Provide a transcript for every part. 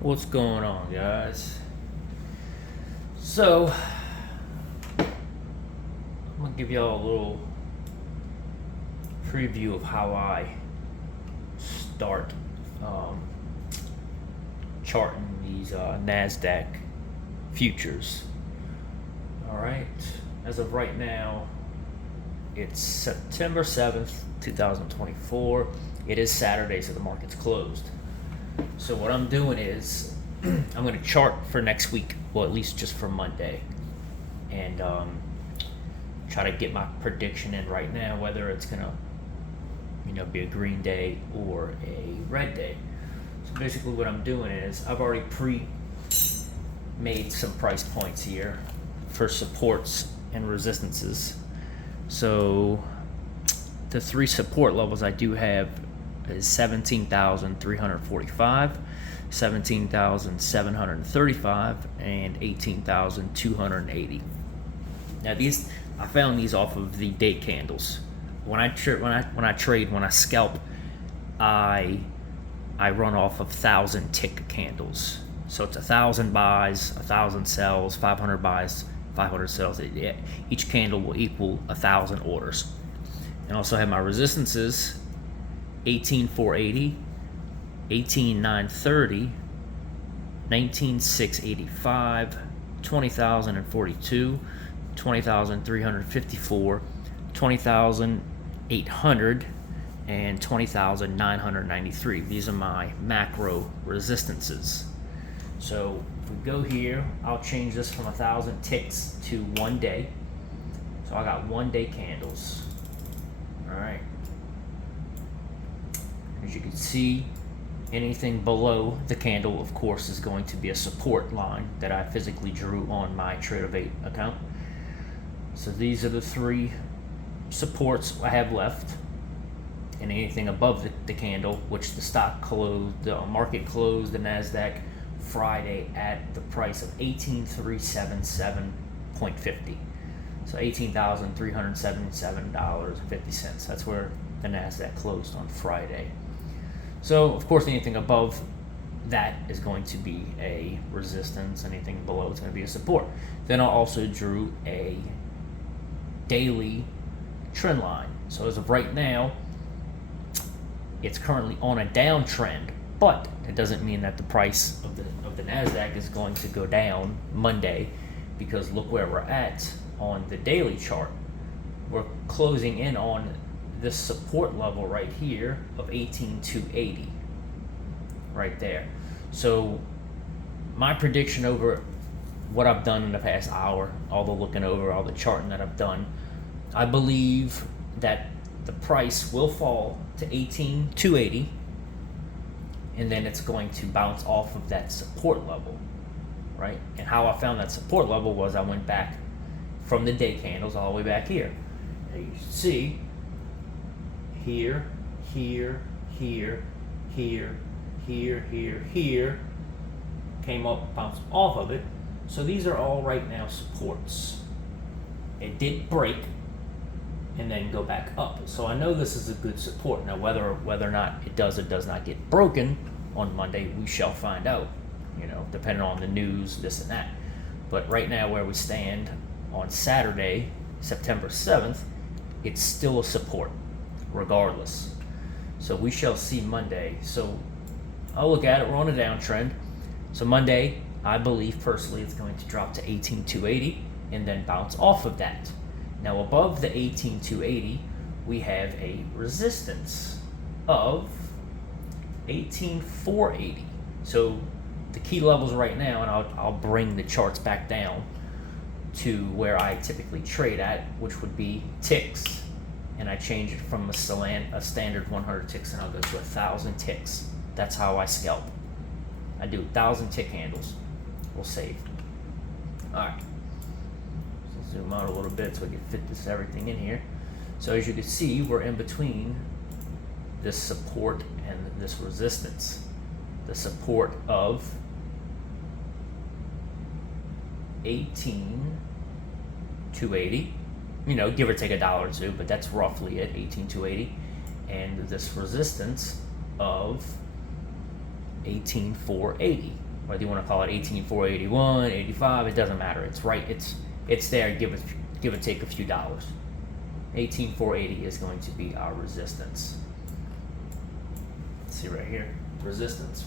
What's going on, guys? So, I'm gonna give y'all a little preview of how I start charting these Nasdaq futures. All right, as of right now, it's September 7th, 2024. It is Saturday, so the market's closed. So what I'm doing is I'm going to chart for next week, well, at least just for Monday, and try to get my prediction in right now, whether it's going to, be a green day or a red day. So basically, what I'm doing is I've already made some price points here for supports and resistances. So the three support levels I do have is 17,345, 17,735, and 18,280. Now I found these off of the day candles. When I scalp, I run off of 1,000 tick candles. So it's 1,000 buys, 1,000 sells, 500 buys, 500 sells. Each candle will equal 1,000 orders. And also have my resistances: 18,480, 18,930, 19,685, 20,042, 20,354, 20,800, and 20,993. These are my macro resistances. So if we go here, I'll change this from 1,000 ticks to 1 day. So I got 1 day candles. All right. As you can see, anything below the candle, of course, is going to be a support line that I physically drew on my Tradeovate account. So these are the three supports I have left. And anything above the candle, which the market closed the Nasdaq Friday at the price of 18,377.50. So $18,377.50. That's where the Nasdaq closed on Friday. So of course, anything above that is going to be a resistance. Anything below is going to be a support. Then I also drew a daily trend line. So as of right now, it's currently on a downtrend, but it doesn't mean that the price of the Nasdaq is going to go down Monday, because look where we're at on the daily chart. We're closing in on this support level right here of 18,280 right there. So my prediction over what I've done in the past hour, all the looking over, all the charting that I've done, I believe that the price will fall to 18,280, and then it's going to bounce off of that support level, right? And how I found that support level was I went back from the day candles all the way back here. And you see here, here, here, here, here, here, here, came up, bounced off of it. So these are all right now supports. It did break and then go back up. So I know this is a good support. Now whether or not it does or does not get broken on Monday, we shall find out, depending on the news, this and that. But right now, where we stand on Saturday, September 7th, it's still a support regardless. So we shall see Monday. So I'll look at it. We're on a downtrend. So Monday, I believe personally it's going to drop to 18,280 and then bounce off of that. Now above the 18,280, we have a resistance of 18,480. So the key levels right now, and I'll bring the charts back down to where I typically trade at, which would be ticks, and I change it from a standard 100 ticks, and I'll go to 1,000 ticks. That's how I scalp. I do 1,000 tick handles. We'll save. All right. So zoom out a little bit so we can fit everything in here. So as you can see, we're in between this support and this resistance. The support of 18,280, give or take $1 or $2, but that's roughly it, 18,280, and this resistance of 18,480. whether you want to call it 18,481, 85, it doesn't matter. It's right. It's there. Give or take a few dollars. 18,480 is going to be our resistance. Let's see right here. Resistance.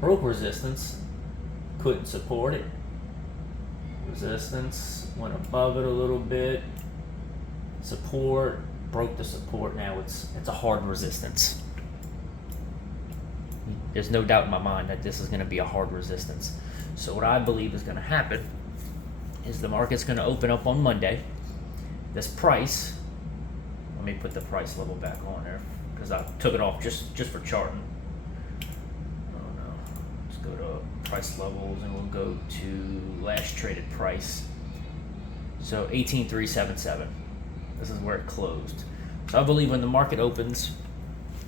Broke resistance. Couldn't support it. Resistance. Went above it a little bit. Support. Broke the support. Now it's a hard resistance. There's no doubt in my mind that this is going to be a hard resistance. So what I believe is going to happen is the market's going to open up on Monday. This price, let me put the price level back on there because I took it off just for charting. Oh no, let's go to price levels and we'll go to last traded price. So 18,377. This is where it closed. So I believe when the market opens,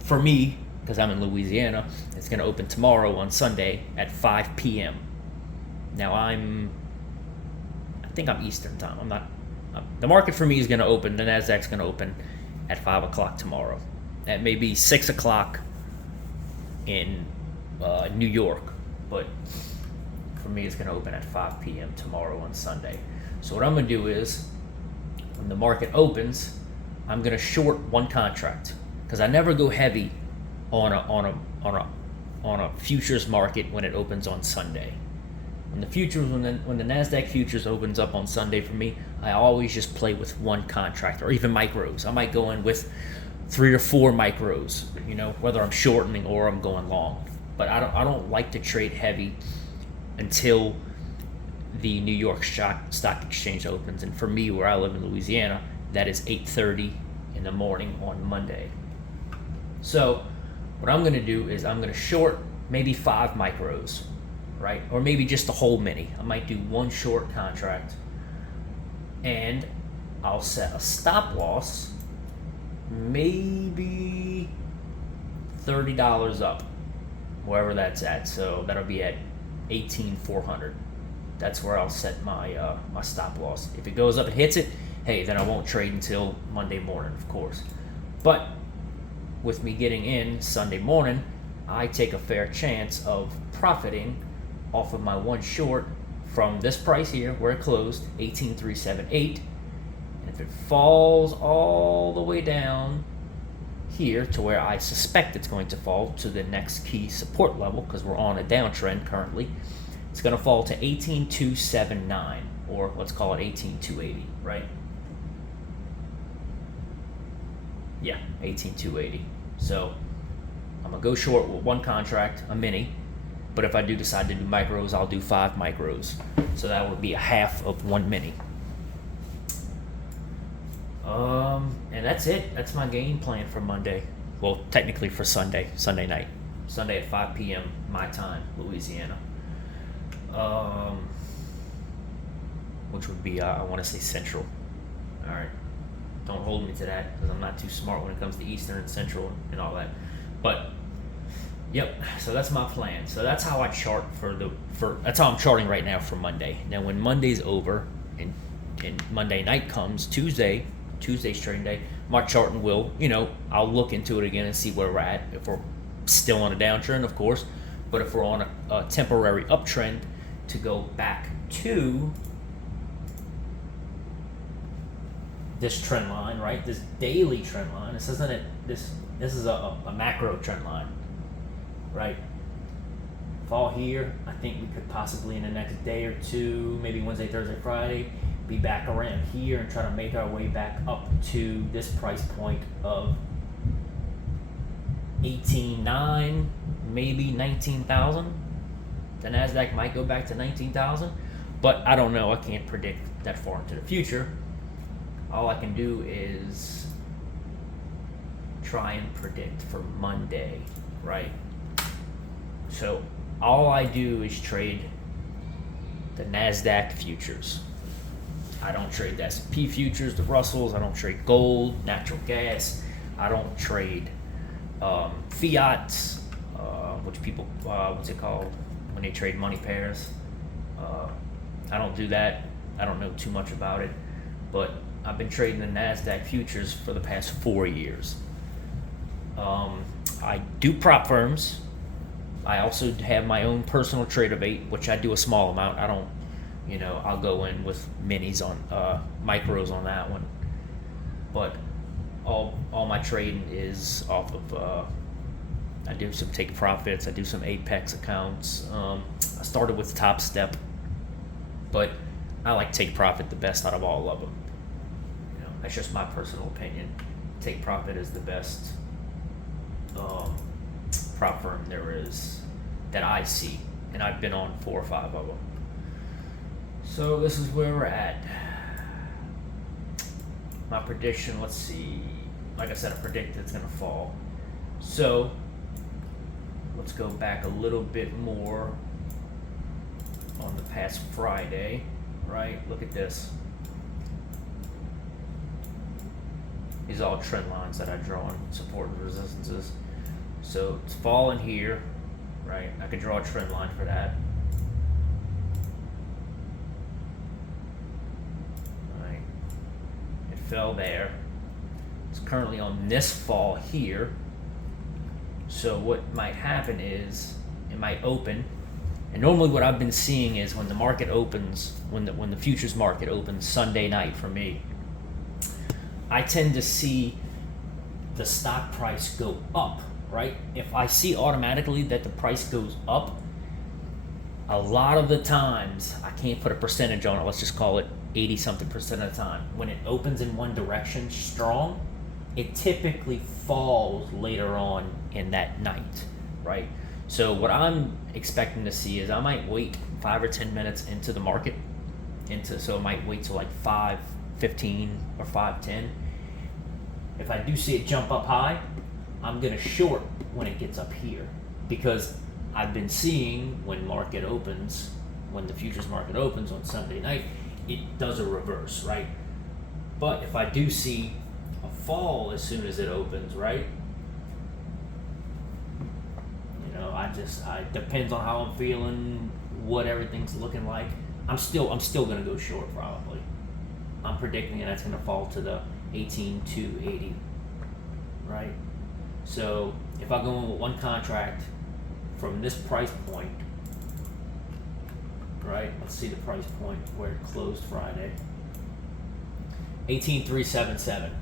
for me, because I'm in Louisiana, it's going to open tomorrow on Sunday at 5 p.m. Now I think I'm Eastern time. I'm not. The market for me is going to open. The Nasdaq's going to open at 5 o'clock tomorrow. That may be 6 o'clock in New York, but for me, it's going to open at 5 p.m. tomorrow on Sunday. So what I'm going to do is, when the market opens, I'm going to short one contract because I never go heavy on a futures market when it opens on Sunday. When the Nasdaq futures opens up on Sunday for me, I always just play with one contract or even micros. I might go in with 3 or 4 micros, whether I'm shortening or I'm going long. But I don't like to trade heavy until the New York Stock Exchange opens. And for me, where I live in Louisiana, that is 8:30 in the morning on Monday. So what I'm going to do is I'm going to short maybe 5 micros, right? Or maybe just a whole mini. I might do one short contract and I'll set a stop loss maybe $30 up, wherever that's at. So that'll be at 18,400. That's where I'll set my my stop loss. If it goes up and hits it, hey, then I won't trade until Monday morning, of course. But with me getting in Sunday morning, I take a fair chance of profiting off of my one short from this price here where it closed, 18,378. And if it falls all the way down here to where I suspect it's going to fall to the next key support level, because we're on a downtrend currently, it's going to fall to 18,279, or let's call it 18,280, right? Yeah, 18,280. So I'm going to go short with one contract, a mini. But if I do decide to do micros, I'll do 5 micros. So that would be a half of one mini. And that's it. That's my game plan for Monday. Well, technically for Sunday night. Sunday at 5 p.m. my time, Louisiana. Which would be, I want to say Central. All right. Don't hold me to that because I'm not too smart when it comes to Eastern and Central and all that. But yep, so that's my plan. So that's how I chart that's how I'm charting right now for Monday. Now when Monday's over and Monday night comes, Tuesday's trading day, my charting will, I'll look into it again and see where we're at. If we're still on a downtrend, of course, but if we're on a temporary uptrend, to go back to this trend line, right? This daily trend line. This isn't it. This is a macro trend line, right? Fall here. I think we could possibly in the next day or two, maybe Wednesday, Thursday, Friday, be back around here and try to make our way back up to this price point of 18,900, maybe 19,000. The Nasdaq might go back to 19,000, but I don't know. I can't predict that far into the future. All I can do is try and predict for Monday, right? So all I do is trade the Nasdaq futures. I don't trade the S&P futures, the Russells. I don't trade gold, natural gas. I don't trade fiat, which people, what's it called when they trade money pairs? I don't do that. I don't know too much about it, but I've been trading the Nasdaq futures for the past 4 years. I do prop firms, I also have my own personal trade of 8, which I do a small amount. I don't, I'll go in with minis on micros on that one, but all my trading is off of. I do some take profits. I do some Apex accounts. I started with Top Step, but I like Take Profit the best out of all of them. That's just my personal opinion. Take Profit is the best prop firm there is that I see, and I've been on 4 or 5 of them. So this is where we're at. My prediction, let's see. Like I said, I predict it's gonna fall. So let's go back a little bit more on the past Friday, right? Look at this. These are all trend lines that I draw on support and resistances. So it's falling here, right? I could draw a trend line for that. Right. It fell there. It's currently on this fall here. So what might happen is it might open. And normally what I've been seeing is when the market opens, when the futures market opens Sunday night for me, I tend to see the stock price go up, right? If I see automatically that the price goes up, a lot of the times, I can't put a percentage on it, let's just call it 80-something% of the time. When it opens in one direction strong, it typically falls later on in that night, right? So what I'm expecting to see is I might wait 5 or 10 minutes into the market, so I might wait till like 5:15 or 5:10. If I do see it jump up high, I'm gonna short when it gets up here, because I've been seeing when the futures market opens on Sunday night, it does a reverse, right? But if I do see a fall as soon as it opens, right? I depends on how I'm feeling, what everything's looking like. I'm still gonna go short probably. I'm predicting that's gonna fall to the 18,280, right? So if I go in with one contract from this price point, right? Let's see the price point where it closed Friday. 18,377.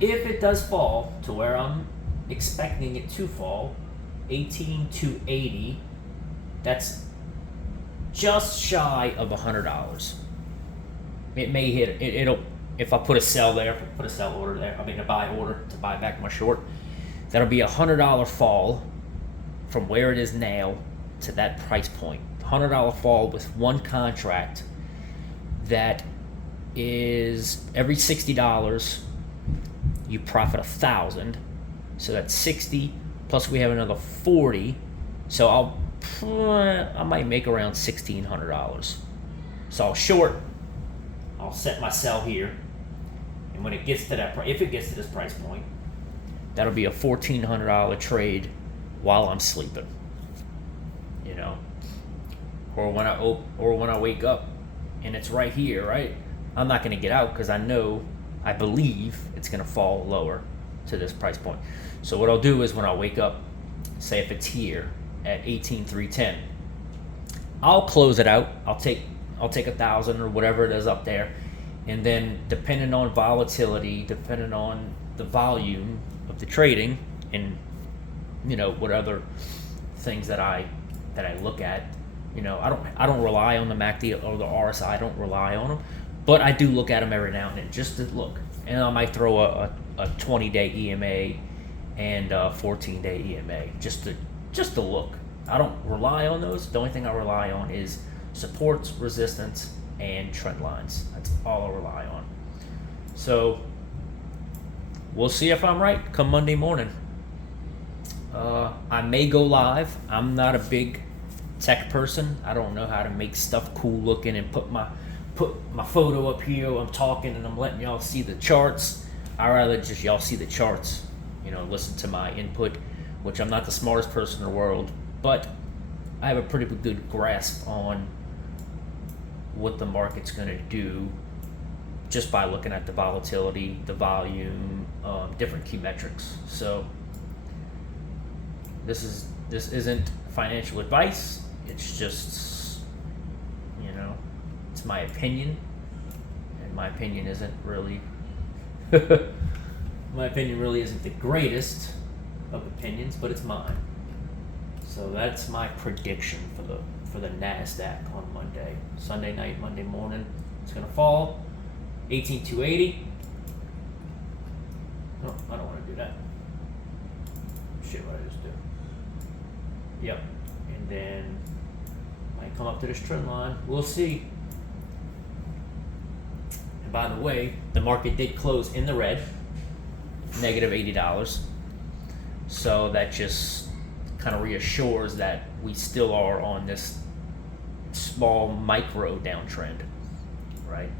If it does fall to where I'm expecting it to fall, 18,280, that's just shy of $100. It may hit it'll if I put a sell order there, a buy order to buy back my short, that'll be $100 fall from where it is now to that price point. $100 fall with one contract. That is every $60 you profit 1,000, so that's 60 plus we have another 40, so I might make around $1,600. So I'll short, I'll set my sell here, and when it gets to that price, if it gets to this price point, that'll be a $1,400 trade while I'm sleeping, or when I wake up and it's right here, right? I'm not going to get out because I believe it's going to fall lower to this price point. So what I'll do is when I wake up, say if it's here at 18,310, I'll close it out. I'll take 1,000 or whatever it is up there, and then depending on volatility, depending on the volume of the trading, and what other things that I look at, I don't rely on the MACD or the RSI. I don't rely on them, but I do look at them every now and then just to look, and I might throw a 20-day EMA and a 14-day EMA just to look. I don't rely on those. The only thing I rely on is supports, resistance, and trend lines. That's all I rely on. So we'll see if I'm right come Monday morning. I may go live. I'm not a big tech person. I don't know how to make stuff cool looking and put my photo up here. I'm talking and I'm letting y'all see the charts. I'd rather just y'all see the charts, listen to my input, which I'm not the smartest person in the world, but I have a pretty good grasp on what the market's going to do just by looking at the volatility, the volume, different key metrics. So this is This isn't financial advice. It's just, it's my opinion. And my opinion isn't really, my opinion really isn't the greatest of opinions, but it's mine. So that's my prediction for the Nasdaq on Monday. Sunday night, Monday morning, it's gonna fall 18,280. No, I don't want to do that. Shit, what I just do. Yep, and then might come up to this trend line. We'll see. And by the way, the market did close in the red, negative $80. So that just kind of reassures that we still are on this small micro downtrend, right?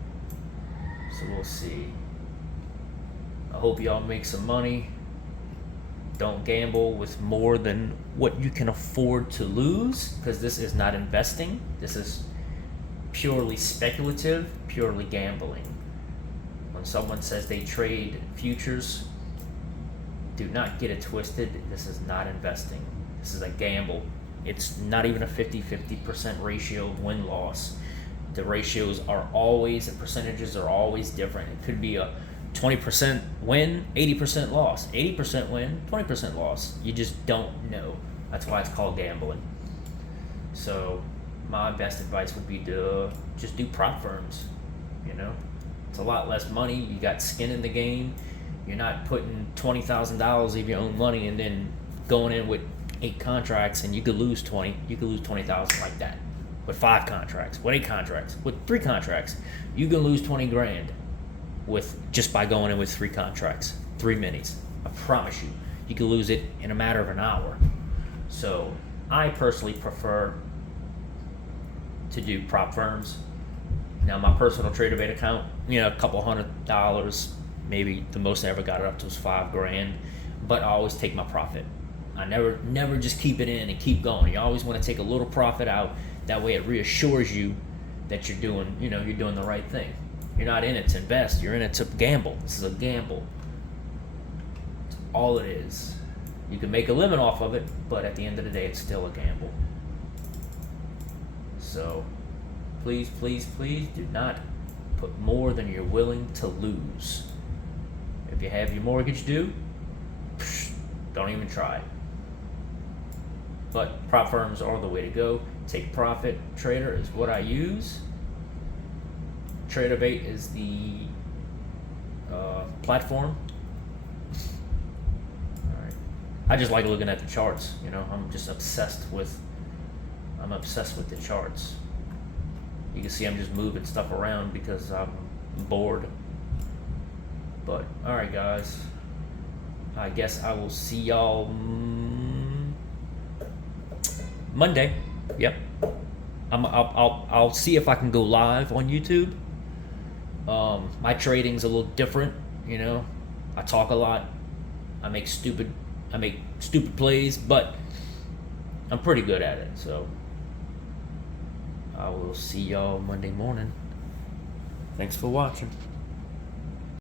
So we'll see. I hope y'all make some money. Don't gamble with more than what you can afford to lose, because this is not investing. This is purely speculative, purely gambling. When someone says they trade futures, do not get it twisted. This is not investing. This is a gamble. It's not even a 50-50% ratio of win-loss. The ratios are always, the percentages are always different. It could be a 20% win, 80% loss. 80% win, 20% loss. You just don't know. That's why it's called gambling. So my best advice would be to just do prop firms. It's a lot less money. You got skin in the game. You're not putting $20,000 of your own money and then going in with 8 contracts, and you could lose 20. You could lose 20,000 like that. With 5 contracts, with 8 contracts, with 3 contracts, you can lose 20 grand with just by going in with 3 contracts, 3 minis. I promise you, you can lose it in a matter of an hour. So I personally prefer to do prop firms. Now my personal TraderBait account, a couple $100, maybe the most I ever got it up to was $5 grand, but I always take my profit. I never just keep it in and keep going. You always want to take a little profit out. That way it reassures you that you're doing the right thing. You're not in it to invest. You're in it to gamble. This is a gamble. It's all it is. You can make a living off of it, but at the end of the day, it's still a gamble. So please, please, please do not put more than you're willing to lose. If you have your mortgage due, don't even try it. But prop firms are the way to go. Take profit. Trader is what I use. TraderBait is the platform. All right. I just like looking at the charts. I'm just obsessed with the charts. You can see I'm just moving stuff around because I'm bored. But all right, guys. I guess I will see y'all Monday. Yep. I'll see if I can go live on YouTube. My trading's a little different. I talk a lot. I make stupid plays, but I'm pretty good at it. So I will see y'all Monday morning. Thanks for watching.